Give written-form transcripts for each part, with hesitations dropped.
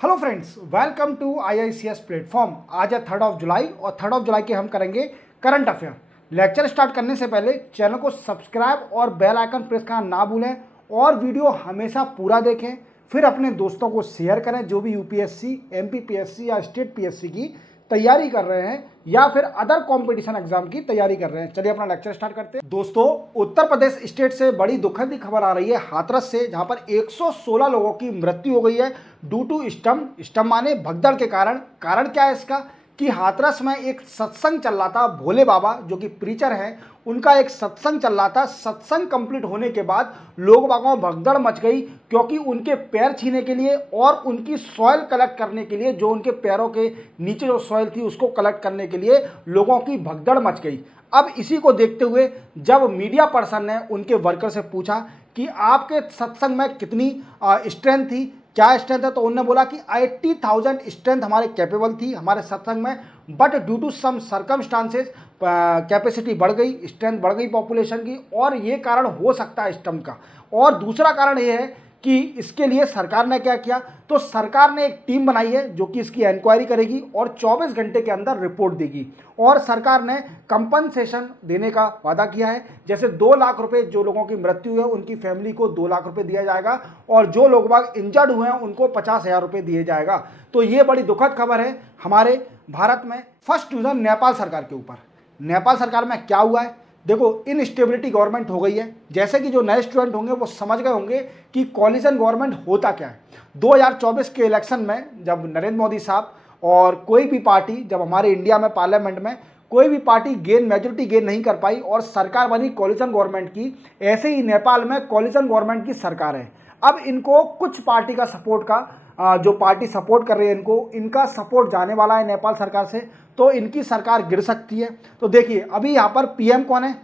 Hello friends, welcome to IICS platform. आज है 3 जुलाई और 3 जुलाई के हम करेंगे करंट अफेयर। लेक्चर स्टार्ट करने से पहले चैनल को सब्सक्राइब और बेल आइकन प्रेस करना ना भूलें और वीडियो हमेशा पूरा देखें, फिर अपने दोस्तों को शेयर करें जो भी UPSC, MPPSC या स्टेट PSC की तैयारी कर रहे हैं या फिर अदर कंपटीशन एग्जाम की तैयारी कर रहे हैं। चलिए अपना लेक्चर स्टार्ट करते हैं। दोस्तों, उत्तर प्रदेश स्टेट से बड़ी दुखद खबर आ रही है हाथरस से, जहां पर 116 लोगों की मृत्यु हो गई है ड्यू टू स्टम माने भगदड़ के कारण। कारण क्या है इसका कि हाथरस में एक सत्संग चल रहा था। भोले बाबा जो कि प्रीचर हैं, उनका एक सत्संग चल रहा था। सत्संग कंप्लीट होने के बाद लोग बागों में भगदड़ मच गई क्योंकि उनके पैर छीने के लिए और उनकी सॉइल कलेक्ट करने के लिए, जो उनके पैरों के नीचे जो सॉइल थी उसको कलेक्ट करने के लिए लोगों की भगदड़ मच गई। अब इसी को देखते हुए जब मीडिया पर्सन ने उनके वर्कर से पूछा कि आपके सत्संग में कितनी स्ट्रेंथ थी, क्या स्ट्रेंथ है, तो उन्होंने बोला कि 80,000 स्ट्रेंथ हमारे कैपेबल थी हमारे सत्संग में, but due to some circumstances capacity बढ़ गई, स्ट्रेंथ बढ़ गई पॉपुलेशन की, और ये कारण हो सकता है स्टम का। और दूसरा कारण ये है कि इसके लिए सरकार ने क्या किया, तो सरकार ने एक टीम बनाई है जो कि इसकी इंक्वायरी करेगी और 24 घंटे के अंदर रिपोर्ट देगी। और सरकार ने कंपनसेशन देने का वादा किया है। जैसे 2 लाख रुपए जो लोगों की मृत्यु है उनकी फैमिली को 2 लाख रुपए दिया जाएगा और जो लोग बाग इंजर्ड हुए हैं उनको 50,000 रुपए दिए जाएगा। तो ये बड़ी दुखद खबर है हमारे भारत में। फर्स्ट डिवीजन नेपाल सरकार के ऊपर। नेपाल सरकार में क्या हुआ है, देखो, इनस्टेबिलिटी गवर्नमेंट हो गई है। जैसे कि जो नए स्टूडेंट होंगे वो समझ गए होंगे कि कॉलिजन गवर्नमेंट होता क्या है। 2024 के इलेक्शन में जब नरेंद्र मोदी साहब और कोई भी पार्टी, जब हमारे इंडिया में पार्लियामेंट में कोई भी पार्टी मेजोरिटी गेन नहीं कर पाई और सरकार बनी कॉलिजन गवर्नमेंट की, ऐसे ही नेपाल में कॉलिजन गवर्नमेंट की सरकार है। अब इनको कुछ पार्टी का सपोर्ट का, जो पार्टी सपोर्ट कर रही है इनको, इनका सपोर्ट जाने वाला है नेपाल सरकार से, तो इनकी सरकार गिर सकती है। तो देखिए अभी यहां पर PM कौन है,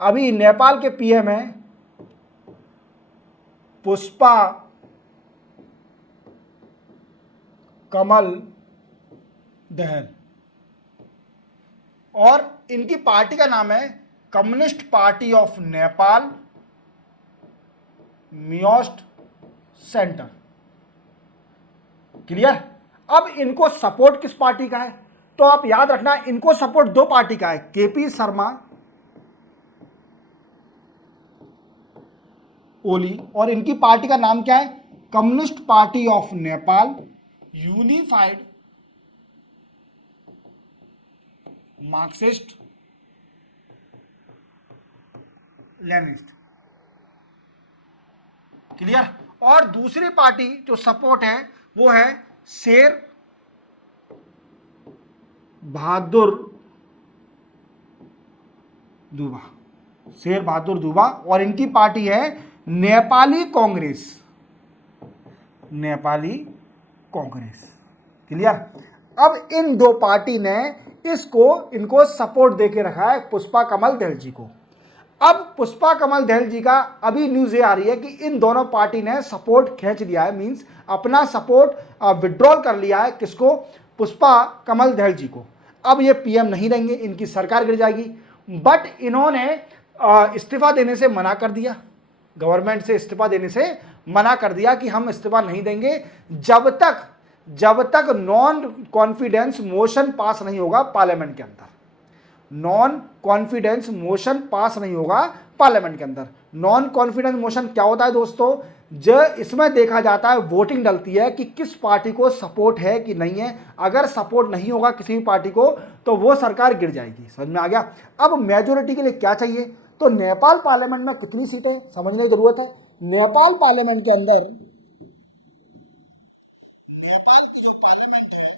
अभी नेपाल के PM है पुष्पा कमल दहल और इनकी पार्टी का नाम है communist party of Nepal Maoist centre. Clear. अब इनको सपोर्ट किस पार्टी का है, तो आप याद रखना इनको सपोर्ट 2 पार्टी का है, KP शर्मा ओली, और इनकी पार्टी का नाम क्या है, communist party of Nepal unified Marxist Leninist. Clear. और दूसरी पार्टी जो सपोर्ट है वो है शेर बहादुर दुबा, शेर बहादुर दुबा, और इनकी पार्टी है नेपाली कांग्रेस, नेपाली कांग्रेस। क्लियर। अब इन 2 पार्टी ने इनको सपोर्ट देके रखा है पुष्पा कमल दहल जी को। अब पुष्पा कमल दहल जी का अभी न्यूज ये आ रही है कि इन दोनों पार्टी ने सपोर्ट खींच लिया है, मींस अपना सपोर्ट विड्रॉल कर लिया है। किसको, पुष्पा कमल दहल जी को। अब ये PM नहीं रहेंगे, इनकी सरकार गिर जाएगी। बट इन्होंने इस्तीफा देने से मना कर दिया, गवर्नमेंट से इस्तीफा देने से मना कर दिया कि हम इस्तीफा नहीं देंगे जब तक नॉन कॉन्फिडेंस मोशन पास नहीं होगा पार्लियामेंट के अंदर। नॉन कॉन्फिडेंस मोशन पास नहीं होगा पार्लियामेंट के अंदर। नॉन कॉन्फिडेंस मोशन क्या होता है दोस्तों, जो इसमें देखा जाता है, वोटिंग डलती है कि किस पार्टी को सपोर्ट है कि नहीं है। अगर सपोर्ट नहीं होगा किसी भी पार्टी को तो वो सरकार गिर जाएगी। समझ में आ गया। अब मेजोरिटी के लिए क्या चाहिए, तो नेपाल पार्लियामेंट में कितनी सीटें समझने की जरूरत है। नेपाल पार्लियामेंट के अंदर, नेपाल की जो पार्लियामेंट है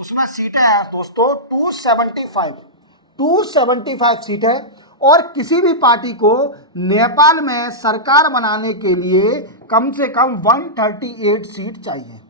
उसमें सीटें हैं दोस्तों 275 सीट है। और किसी भी पार्टी को नेपाल में सरकार बनाने के लिए कम से कम 138 सीट चाहिए।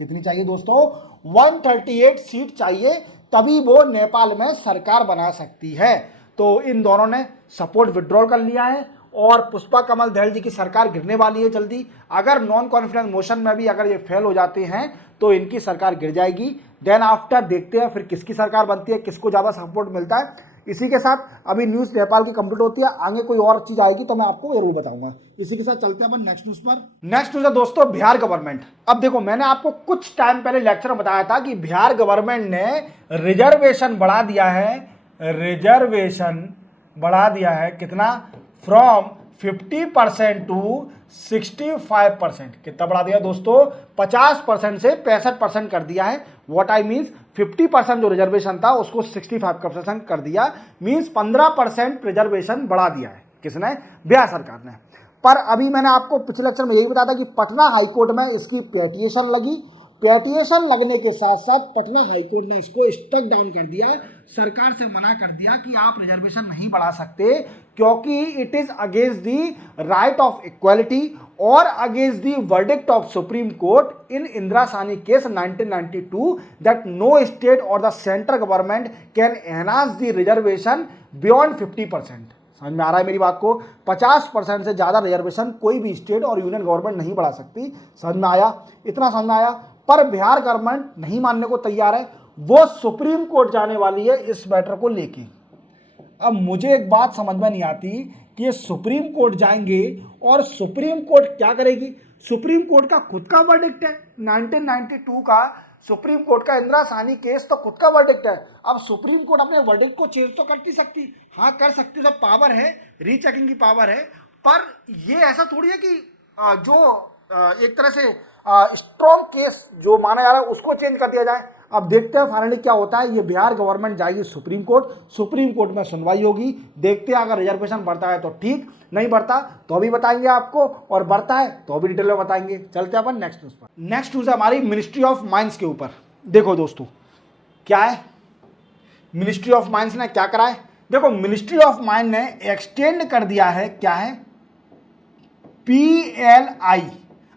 कितनी चाहिए दोस्तों, 138 सीट चाहिए, तभी वो नेपाल में सरकार बना सकती है। तो इन दोनों ने सपोर्ट विड्रॉल कर लिया है और पुष्पा कमल दहल जी की सरकार गिरने वाली है जल्दी। अगर नॉन कॉन्फिडेंस मोशन में भी अगर ये फेल हो जाते हैं तो इनकी सरकार गिर जाएगी। देन आफ्टर देखते हैं फिर किसकी सरकार बनती है, किसको ज़्यादा सपोर्ट मिलता है। इसी के साथ अभी न्यूज़ नेपाल की कंप्लीट होती है, आगे कोई और चीज़ आएगी तो मैं आपको जरूर बताऊंगा। इसी के साथ चलते हैं अपन नेक्स्ट न्यूज़ पर। नेक्स्ट न्यूज़ है दोस्तों बिहार गवर्नमेंट। अब देखो, मैंने आपको कुछ टाइम पहले लेक्चर में बताया था कि बिहार गवर्नमेंट ने रिजर्वेशन बढ़ा दिया है, रिजर्वेशन बढ़ा दिया है कितना, फ्रॉम 50% टू 65%। कितना बढ़ा दिया दोस्तों, 50% से 65% कर दिया है। व्हाट आई मीन्स 50% जो रिजर्वेशन था उसको 65% कर दिया, मीन्स 15% रिजर्वेशन बढ़ा दिया है। किसने, बिहार सरकार ने। पर अभी मैंने आपको पिछले लेक्चर में यही बताया था कि पटना हाईकोर्ट में इसकी पेटिशन लगी, पेटिशन लगने के साथ साथ पटना हाईकोर्ट ने इसको स्टक डाउन कर दिया, सरकार से मना कर दिया कि आप रिजर्वेशन नहीं बढ़ा सकते, क्योंकि it is against the right of equality और against the verdict of supreme court in Indira Sahni case 1992 that no state और the central government can enhance the reservation beyond 50%। समझ में आ रहा है मेरी बात को, 50% से ज़्यादा रिजर्वेशन कोई भी स्टेट और यूनियन गवर्नमेंट नहीं बढ़ा सकती। समझ में आया, इतना समझ में आया। पर बिहार गवर्नमेंट नहीं मानने को तैयार है, वो सुप्रीम कोर्ट जाने वाली है इस मैटर को लेके। अब मुझे एक बात समझ में नहीं आती कि ये सुप्रीम कोर्ट जाएंगे और सुप्रीम कोर्ट क्या करेगी। सुप्रीम कोर्ट का खुद का वर्डिक्ट है 1992 का, सुप्रीम कोर्ट का इंदिरा साहनी केस तो खुद का वर्डिक्ट है। अब सुप्रीम कोर्ट अपने वर्डिक्ट को चेंज तो कर नहीं सकती, हाँ कर सकती है, पावर है, रीचेकिंग की पावर है। पर ये ऐसा थोड़ी है कि जो एक तरह से स्ट्रॉन्ग केस जो माना जा रहा है उसको चेंज कर दिया जाए। अब देखते हैं फाइनली क्या होता है। ये बिहार गवर्नमेंट जाएगी सुप्रीम कोर्ट, सुप्रीम कोर्ट में सुनवाई होगी, देखते हैं अगर रिजर्वेशन बढ़ता है तो ठीक, नहीं बढ़ता तो अभी बताएंगे आपको, और बढ़ता है तो अभी डिटेल में बताएंगे। चलते हैं अपन नेक्स्ट न्यूज पर। नेक्स्ट न्यूज है हमारी मिनिस्ट्री ऑफ माइंस के ऊपर। देखो दोस्तों क्या है, मिनिस्ट्री ऑफ माइंस ने क्या करा है, देखो मिनिस्ट्री ऑफ माइंस ने एक्सटेंड कर दिया है, क्या है, PLI।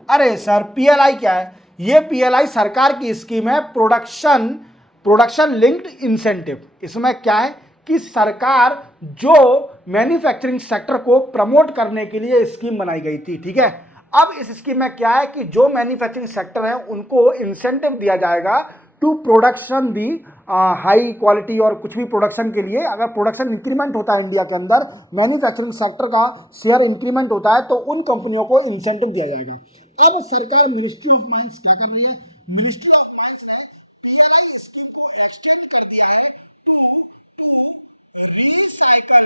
अरे सर PLI क्या है, ये PLI सरकार की स्कीम है, प्रोडक्शन लिंक्ड इंसेंटिव। इसमें क्या है कि सरकार जो मैन्युफैक्चरिंग सेक्टर को प्रमोट करने के लिए स्कीम बनाई गई थी, ठीक है। अब इस स्कीम में क्या है कि जो मैन्युफैक्चरिंग सेक्टर है उनको इंसेंटिव दिया जाएगा to production the high quality, और कुछ भी प्रोडक्शन के लिए अगर प्रोडक्शन इंक्रीमेंट होता है इंडिया के अंदर, मैन्युफैक्चरिंग सेक्टर का शेयर इंक्रीमेंट होता है तो उन कंपनियों को इंसेंटिव दिया जाएगा। अब सरकार मिनिस्ट्री ऑफ माइंस क्या कर रही है, मिनिस्ट्री ऑफ माइंस ने PLI स्कीम को एक्सटेंड कर दिया है to recycle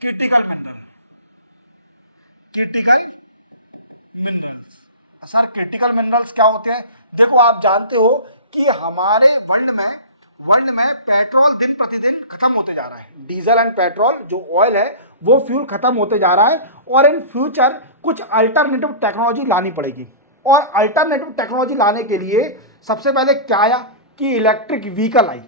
critical minerals. Sir critical minerals क्या होते हैं, देखो आप जानते हो कि हमारे वर्ल्ड में पेट्रोल दिन प्रतिदिन खत्म होते जा रहा है, डीजल एंड पेट्रोल जो ऑयल है वो फ्यूल खत्म होते जा रहा है, और इन फ्यूचर कुछ अल्टरनेटिव टेक्नोलॉजी लानी पड़ेगी। और अल्टरनेटिव टेक्नोलॉजी लाने के लिए सबसे पहले क्या आया कि इलेक्ट्रिक व्हीकल आई।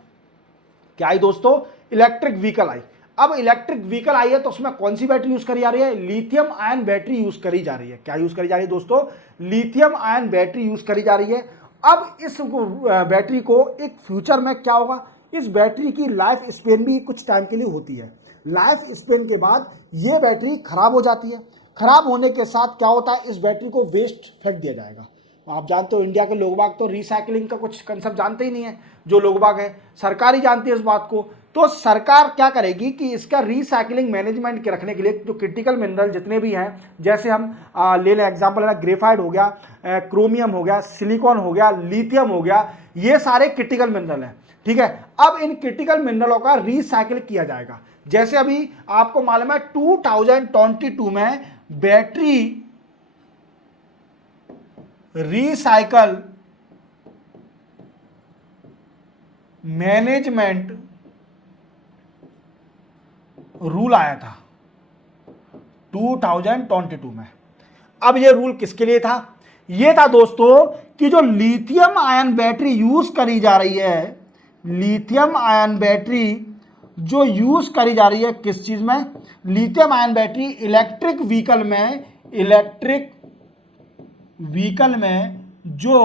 क्या आई दोस्तों, इलेक्ट्रिक व्हीकल आई। अब इलेक्ट्रिक व्हीकल आई है तो उसमें कौन सी बैटरी यूज करी जा रही है, लिथियम आयन बैटरी यूज करी जा रही है। क्या यूज करी जा रही है दोस्तों, लिथियम आयन बैटरी यूज करी जा रही है। अब इस बैटरी को एक फ्यूचर में क्या होगा, इस बैटरी की लाइफ स्पेन भी कुछ टाइम के लिए होती है। लाइफ स्पेन के बाद ये बैटरी खराब हो जाती है, खराब होने के साथ क्या होता है, इस बैटरी को वेस्ट फेंक दिया जाएगा। आप जानते हो इंडिया के लोग बाग तो रिसाइकलिंग का कुछ कंसेप्ट जानते ही नहीं है, जो लोग बाग है, सरकार ही जानती है इस बात को। तो सरकार क्या करेगी कि इसका रिसाइकलिंग मैनेजमेंट के रखने के लिए जो क्रिटिकल मिनरल जितने भी हैं, जैसे हम ले लें एग्जांपल है ना, ग्रेफाइट हो गया, क्रोमियम हो गया, सिलिकॉन हो गया, लिथियम हो गया, ये सारे क्रिटिकल मिनरल हैं, ठीक है। अब इन क्रिटिकल मिनरलों का रिसाइकिल किया जाएगा। जैसे अभी आपको मालूम है 2022 में बैटरी रिसाइकल मैनेजमेंट रूल आया था 2022 में। अब ये रूल किसके लिए था, ये था दोस्तों कि जो लिथियम आयन बैटरी यूज करी जा रही है, लिथियम आयन बैटरी जो यूज करी जा रही है किस चीज में, lithium ion battery electric vehicle में जो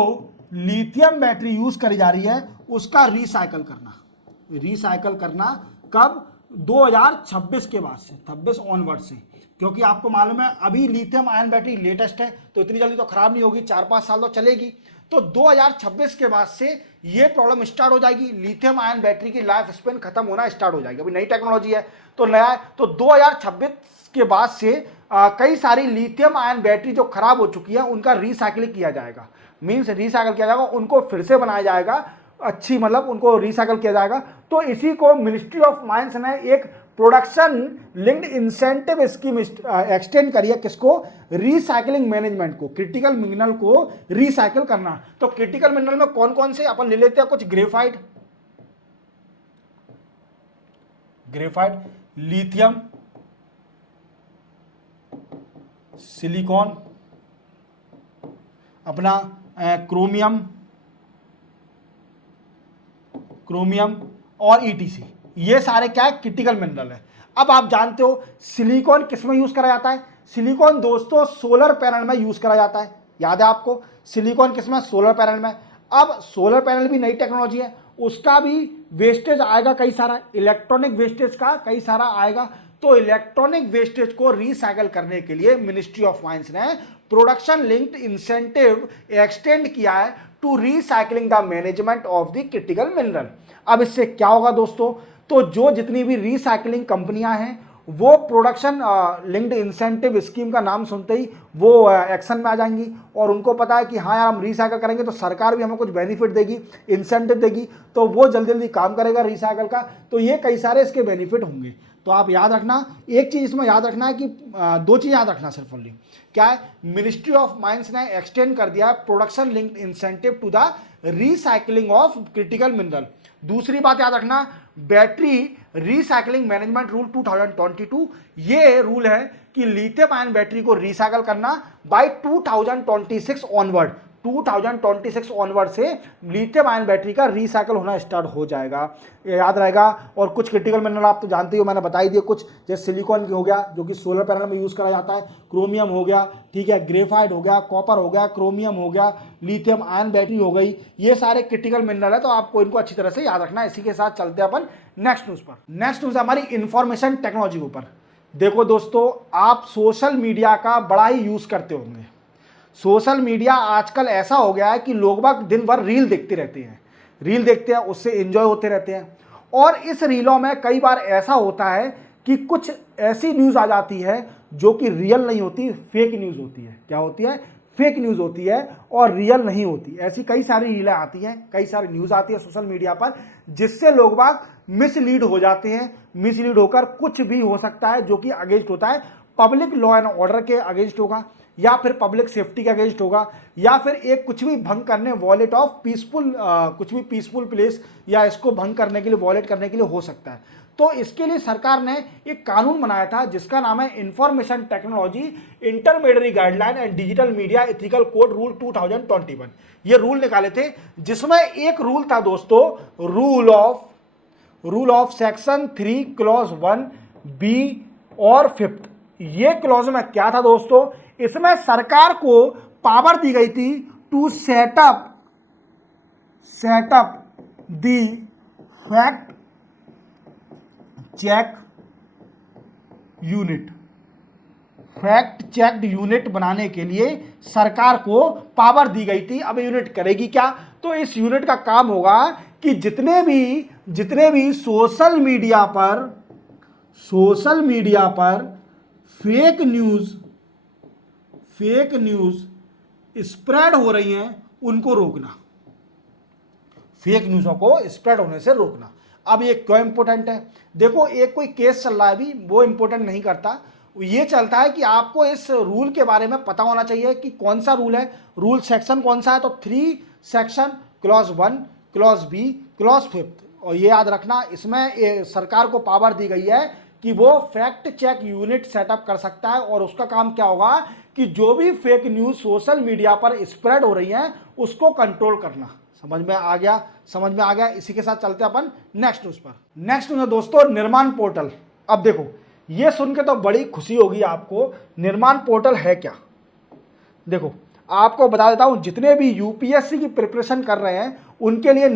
लिथियम बैटरी यूज करी जा रही है उसका रिसाइकल करना कब, 2026 के बाद से, 26 ऑनवर्ड से, क्योंकि आपको मालूम है अभी लिथियम आयन बैटरी लेटेस्ट है तो इतनी जल्दी तो खराब नहीं होगी, 4-5 साल तो चलेगी। तो 2026 के बाद से ये प्रॉब्लम स्टार्ट हो जाएगी, लिथियम आयन बैटरी की लाइफ स्पेन खत्म होना स्टार्ट हो जाएगी। अभी नई टेक्नोलॉजी है तो नया, तो 2026 के बाद से कई सारी लिथियम आयन बैटरी जो खराब हो चुकी है उनका रिसाइकिल किया जाएगा, मीन्स रिसाइकिल किया जाएगा, उनको फिर से बनाया जाएगा, अच्छी मतलब उनको रिसाइकिल किया जाएगा। तो इसी को मिनिस्ट्री ऑफ माइंस ने एक production linked incentive scheme extend करी है, किसको? रिसाइकलिंग मैनेजमेंट को, क्रिटिकल मिनरल को रिसाइकिल करना। तो क्रिटिकल मिनरल में कौन कौन से अपन ले लेते हैं कुछ? ग्रेफाइट, लिथियम, सिलिकॉन, अपना क्रोमियम और ईटीसी, ये सारे क्या है? क्रिटिकल मिनरल है। अब आप जानते हो सिलिकॉन किस में यूज करा जाता है? सिलिकॉन दोस्तों सोलर पैनल में यूज करा जाता है, याद है आपको? सिलिकॉन किस में? सोलर पैनल में। अब सोलर पैनल भी नई टेक्नोलॉजी है, उसका भी वेस्टेज आएगा कई सारा, इलेक्ट्रॉनिक वेस्टेज का कई सारा आएगा। तो इलेक्ट्रॉनिक वेस्टेज को रिसाइकल करने के लिए मिनिस्ट्री ऑफ माइंस ने प्रोडक्शन लिंक्ड इंसेंटिव एक्सटेंड किया है to recycling the management of the critical mineral. अब इससे क्या होगा दोस्तों? तो जो जितनी भी रिसाइकलिंग कंपनियां हैं वो प्रोडक्शन लिंक्ड इंसेंटिव स्कीम का नाम सुनते ही वो एक्शन में आ जाएंगी, और उनको पता है कि हाँ यार हम रिसाइकल करेंगे तो सरकार भी हमें कुछ बेनिफिट देगी, इंसेंटिव देगी, तो वो जल्दी जल्दी काम करेगा रिसाइकल का। तो ये कई सारे इसके बेनिफिट होंगे। तो आप याद रखना, एक चीज़ इसमें याद रखना है कि दो चीज़ याद रखना सिर्फ ओनली, क्या है? मिनिस्ट्री ऑफ माइंस ने एक्सटेंड कर दिया production linked incentive to the recycling of critical mineral. दूसरी बात याद रखना, बैटरी रिसाइकलिंग मैनेजमेंट रूल 2022, ये रूल है कि लिथियम आयन बैटरी को रिसाइकल करना बाय 2026 ऑनवर्ड, 2026 ऑनवर्ड से लिथियम आयन बैटरी का रिसाइकल होना स्टार्ट हो जाएगा, ये याद रहेगा। और कुछ क्रिटिकल मिनरल आप तो जानते हो, मैंने बताई दिए कुछ, जैसे सिलिकॉन हो गया जो कि सोलर पैनल में यूज करा जाता है, क्रोमियम हो गया, ठीक है, ग्रेफाइट हो गया, कॉपर हो गया, क्रोमियम हो गया, लिथियम आयन बैटरी हो गई, ये सारे क्रिटिकल मिनरल है। तो आपको इनको अच्छी तरह से याद रखना है। इसी के साथ चलते हैं अपन नेक्स्ट न्यूज पर। नेक्स्ट न्यूज हमारी इंफॉर्मेशन टेक्नोलॉजी के ऊपर। देखो दोस्तों, आप सोशल मीडिया का बड़ा ही यूज करते होंगे। सोशल मीडिया आजकल ऐसा हो गया है कि लोग बाग दिन भर रील देखते रहते हैं, रील देखते हैं, उससे एंजॉय होते रहते हैं। और इस रीलों में कई बार ऐसा होता है कि कुछ ऐसी न्यूज़ आ जाती है जो कि रियल नहीं होती, फेक न्यूज़ होती है। क्या होती है? फेक न्यूज़ होती है और रियल नहीं होती। ऐसी कई सारी रीलें आती हैं, कई सारी न्यूज़ आती है सोशल मीडिया पर, जिससे लोग बाग मिसलीड हो जाते हैं। मिसलीड होकर कुछ भी हो सकता है जो कि अगेंस्ट होता है, पब्लिक लॉ एंड ऑर्डर के अगेंस्ट होगा, या फिर पब्लिक सेफ्टी के अगेंस्ट होगा, या फिर एक कुछ भी भंग करने, वॉलेट ऑफ पीसफुल, कुछ भी पीसफुल प्लेस, या इसको भंग करने के लिए, वॉलेट करने के लिए हो सकता है। तो इसके लिए सरकार ने एक कानून बनाया था जिसका नाम है information technology intermediate guideline and digital media ethical code rule 2021। ये रूल निकाले थे, जिसमें एक रूल था दोस्तों, rule of section 3 clause 1 B और 5। ये क्लॉज में क्या था दोस्तों? इसमें सरकार को पावर दी गई थी to set up the fact check unit बनाने के लिए सरकार को पावर दी गई थी। अब यूनिट करेगी क्या? तो इस यूनिट का काम होगा कि जितने भी सोशल मीडिया पर फेक न्यूज़ स्प्रेड हो रही हैं उनको रोकना, फेक न्यूज़ों को स्प्रेड होने से रोकना। अब ये क्यों इंपॉर्टेंट है? देखो, एक कोई केस चल रहा है अभी, वो इंपॉर्टेंट नहीं करता, ये चलता है कि आपको इस रूल के बारे में पता होना चाहिए कि कौन सा रूल है, रूल सेक्शन कौन सा है। तो 3 section clause 1 clause B clause 5, और ये याद रखना, इसमें सरकार को पावर दी गई है कि वो फैक्ट चेक यूनिट सेटअप कर सकता है, और उसका काम क्या होगा कि जो भी फेक न्यूज़ सोशल मीडिया पर स्प्रेड हो रही हैं उसको कंट्रोल करना। समझ में आ गया। इसी के साथ चलते हैं अपन नेक्स्ट न्यूज़ पर। नेक्स्ट न्यूज़ है दोस्तों निर्माण पोर्टल। अब देखो, ये सुन के तो बड़ी खुशी होगी आपको, निर्माण पोर्टल है क्या? देखो, आपको बता देता हूं, जितने भी यूपीएससी की प्रिपरेशन कर रहे हैं उनके लिए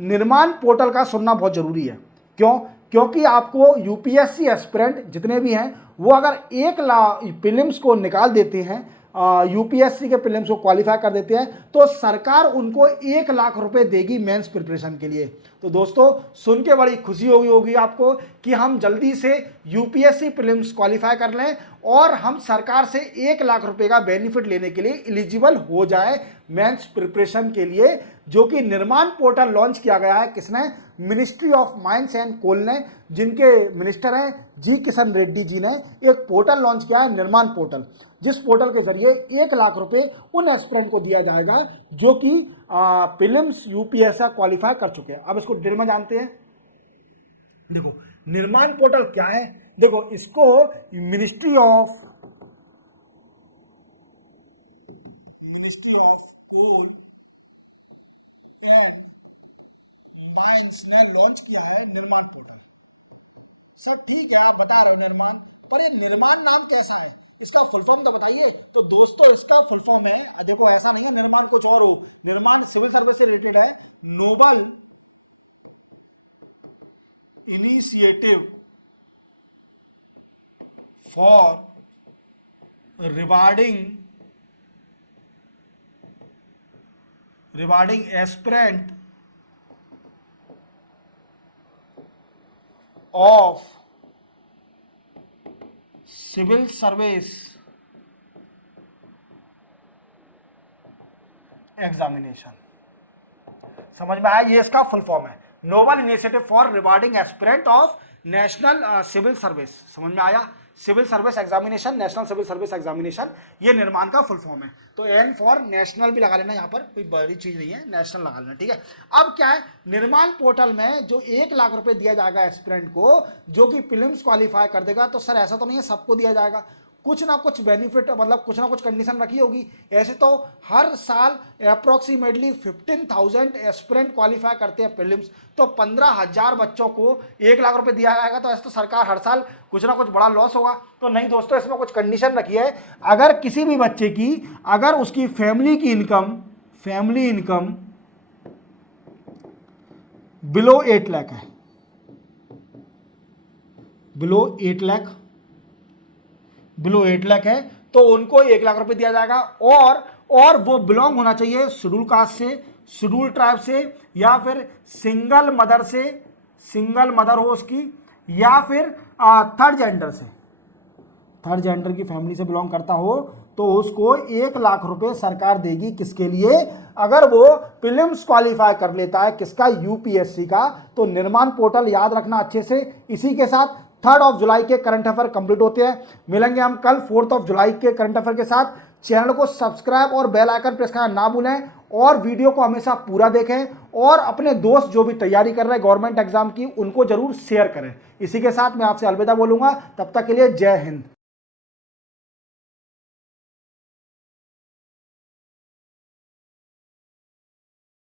निर्माण पोर्टल का सुनना बहुत जरूरी है। क्यों? क्योंकि आपको यूपीएससी एस्पिरेंट जितने भी हैं वो अगर 1 लाख प्रीलिम्स को निकाल देते हैं, यूपीएससी के प्रीलिम्स को क्वालिफाई कर देते हैं, तो सरकार उनको 1 लाख रुपए देगी मेंस प्रिपरेशन के लिए। तो दोस्तों सुन के बड़ी खुशी होगी आपको कि हम जल्दी से यूपीएससी प्रीलिम्स क्वालिफाई कर लें और हम सरकार से 1 लाख रुपए का बेनिफिट लेने के लिए एलिजिबल हो जाए मेंस प्रिपरेशन के लिए, जो कि निर्माण पोर्टल लॉन्च किया गया है। किसने? Ministry of mines and coal ने, जिनके मिनिस्टर हैं जी किशन रेड्डी जी ने एक पोर्टल लॉन्च किया है, निर्माण पोर्टल, जिस पोर्टल के जरिए 1 लाख रुपए उन एस्पिरेंट को दिया जाएगा जो कि प्रीलिम्स यूपीएससी क्वालिफाई कर चुके हैं। अब इसको डिटेल में जानते हैं। देखो निर्माण पोर्टल क्या है, देखो इसको ministry of coal and mines ने लॉन्च किया है निर्माण पोर्टल। सब ठीक है, आप बता रहे हो निर्माण, पर ये निर्माण नाम कैसा है, इसका फुल फॉर्म तो बताइए। तो दोस्तों इसका फुल फॉर्म है, देखो ऐसा नहीं है निर्माण कुछ और हो, निर्माण सिविल सर्विस से रिलेटेड है। Noble initiative for rewarding aspirant of civil service examination. समझ में आया? ये इसका फुल फॉर्म है, noble initiative for rewarding aspirant of national civil service. समझ में आया? Civil service examination, national civil service examination, ये निर्माण का फुल फॉर्म है। तो एन फॉर नेशनल भी लगा लेना, यहाँ पर कोई बड़ी चीज नहीं है, नेशनल लगा लेना, ठीक है। अब क्या है, निर्माण पोर्टल में जो 1 लाख रुपए दिया जाएगा एस्पिरेंट को जो कि प्रीलिम्स क्वालिफाई कर देगा, तो सर ऐसा तो नहीं है सबको दिया जाएगा, कुछ ना कुछ बेनिफिट, मतलब कुछ ना कुछ कंडीशन रखी होगी। ऐसे तो हर साल अप्रोक्सीमेटली 15,000 एस्पिरेंट क्वालिफाई करते हैं प्रीलिम्स, तो 15,000 बच्चों को 1 लाख रुपए दिया जाएगा, तो ऐसे तो सरकार हर साल कुछ ना कुछ बड़ा लॉस होगा। तो नहीं दोस्तों, इसमें कुछ कंडीशन रखी है। अगर किसी भी बच्चे की, अगर उसकी फैमिली इनकम बिलो 8 लाख है, बिलो 8 लाख है, तो उनको 1 लाख रुपए दिया जाएगा। और वो बिलोंग होना चाहिए शेड्यूल कास्ट से, शेड्यूल ट्राइब से, या फिर सिंगल मदर हो उसकी, या फिर थर्ड जेंडर की फैमिली से बिलोंग करता हो, तो उसको 1 लाख रुपए सरकार देगी। किसके लिए? अगर वो प्रीलिम्स क्वालिफाई कर लेता है, किसका? यूपीएससी का। तो निर्माण पोर्टल याद रखना अच्छे से। इसी के साथ 3 जुलाई के करंट अफेयर कंप्लीट होते हैं। मिलेंगे हम कल 4 जुलाई के करंट अफेयर के साथ। चैनल को सब्सक्राइब और बेल आइकन प्रेस करना ना भूलें, और वीडियो को हमेशा पूरा देखें, और अपने दोस्त जो भी तैयारी कर रहे हैं गवर्नमेंट एग्जाम की, उनको जरूर शेयर करें। इसी के साथ मैं आपसे अलविदा बोलूंगा, तब तक के लिए जय हिंद।